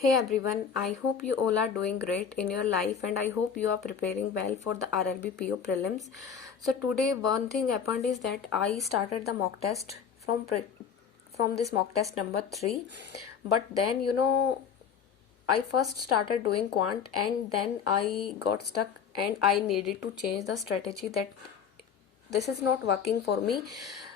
Hey everyone, I hope you all are doing great in your life and I hope you are preparing well for the RRB PO prelims. So today one thing happened is that I started the mock test from this mock test number 3, but then I first started doing quant and then I got stuck and I needed to change the strategy that this is not working for me.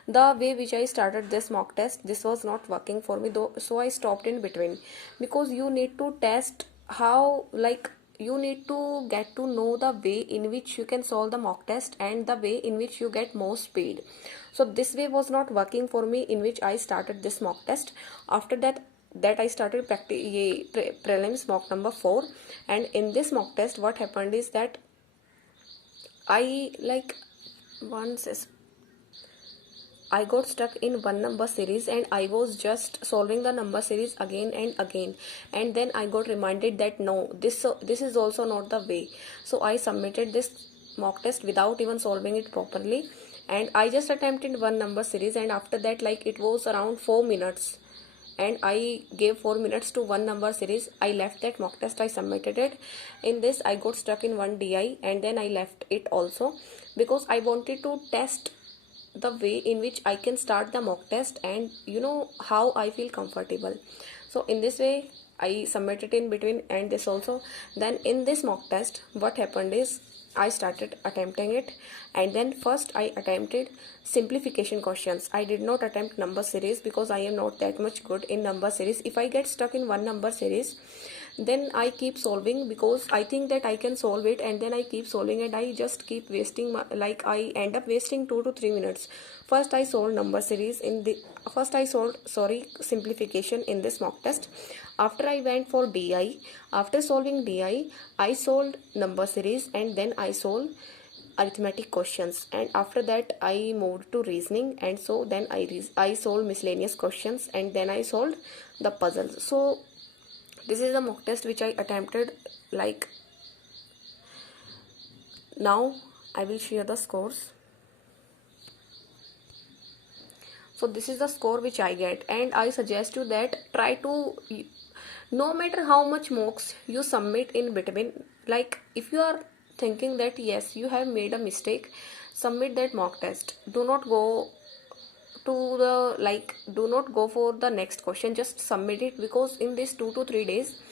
The way which I started this mock test, this was not working for me though, so I stopped in between, because you need to test how, like, you need to get to know the way in which you can solve the mock test and the way in which you get more speed. So this way was not working for me, in which I started this mock test. After that I started prelims mock number 4, and in this mock test what happened is that I like once I got stuck in one number series and I was just solving the number series again and again, and then I got reminded that no, this is also not the way. So I submitted this mock test without even solving it properly, and I just attempted one number series, and after that, like, it was around 4 minutes and I gave 4 minutes to one number series. I left that mock test, I submitted it. In this I got stuck in one DI and then I left it also, because I wanted to test the way in which I can start the mock test and how I feel comfortable. So in this way I submitted in between and this also. Then in this mock test what happened is I started attempting it, and then first I attempted simplification questions. I did not attempt number series because I am not that much good in number series. If I get stuck in one number series, then I keep solving because I think that I can solve it, and then I keep solving and I just keep wasting I end up wasting 2 to 3 minutes. First I solved number series in the first I solved simplification in this mock test. After I went for DI. After solving DI, I solved number series and then I solved arithmetic questions, and after that I moved to reasoning, and so then I solved miscellaneous questions and then I solved the puzzles. So this is the mock test which I attempted. Like, now I will share the scores. So this is the score which I get, and I suggest you that try to, no matter how much mocks you submit in between, like if you are thinking that yes you have made a mistake, submit that mock test. Do not go to the, like, do not go for the next question, just submit it, because in these 2 to 3 days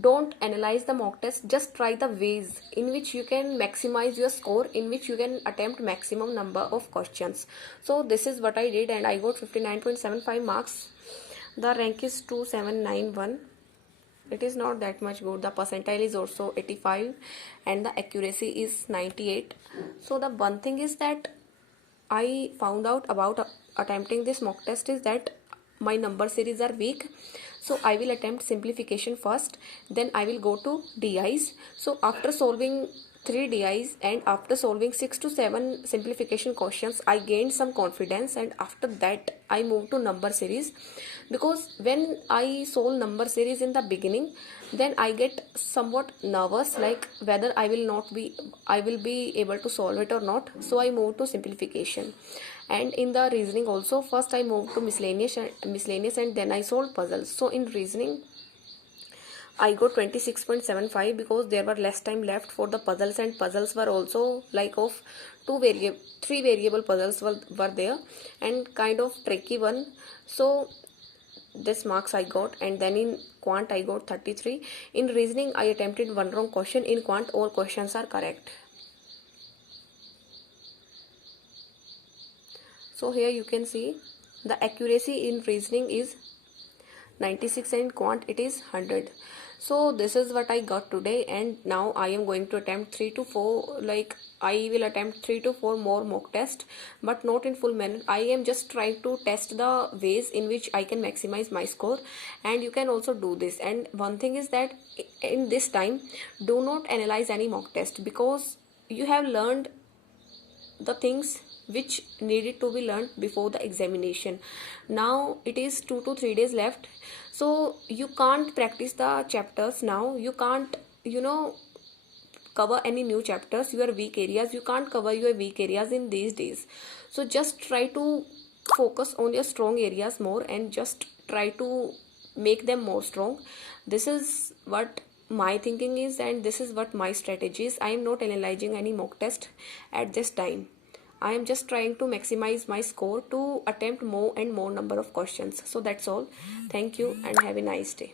don't analyze the mock test, just try the ways in which you can maximize your score, in which you can attempt maximum number of questions. So this is what I did and I got 59.75 marks. The rank is 2791. It is not that much good. The percentile is also 85 and the accuracy is 98. So the one thing is that I found out about attempting this mock test is that my number series are weak. So I will attempt simplification first, then I will go to DIs. So after solving 3 DIs and after solving 6 to 7 simplification questions, I gained some confidence, and after that I moved to number series, because when I solve number series in the beginning, then I get somewhat nervous, like whether I will be able to solve it or not. So I moved to simplification. And in the reasoning also, first I moved to miscellaneous and then I solved puzzles. So in reasoning I got 26.75 because there were less time left for the puzzles, and puzzles were also like of 3 variable puzzles were there and kind of tricky one. So this marks I got. And then in quant I got 33. In reasoning I attempted one wrong question. In quant all questions are correct. So here you can see the accuracy in reasoning is 96 and quant it is 100. So this is what I got today, and now I am going to attempt 3 to 4, like I will attempt 3 to 4 more mock tests, but not in full manner. I am just trying to test the ways in which I can maximize my score, and you can also do this. And one thing is that in this time do not analyze any mock test, because you have learned the things which needed to be learned before the examination. Now it is 2 to 3 days left, so you can't practice the chapters now. You can't cover any new chapters, your weak areas. You can't cover your weak areas in these days. So just try to focus on your strong areas more and just try to make them more strong. This is what my thinking is, and this is what my strategy is. I am not analyzing any mock test at this time. I am just trying to maximize my score to attempt more and more number of questions. So that's all. Thank you and have a nice day.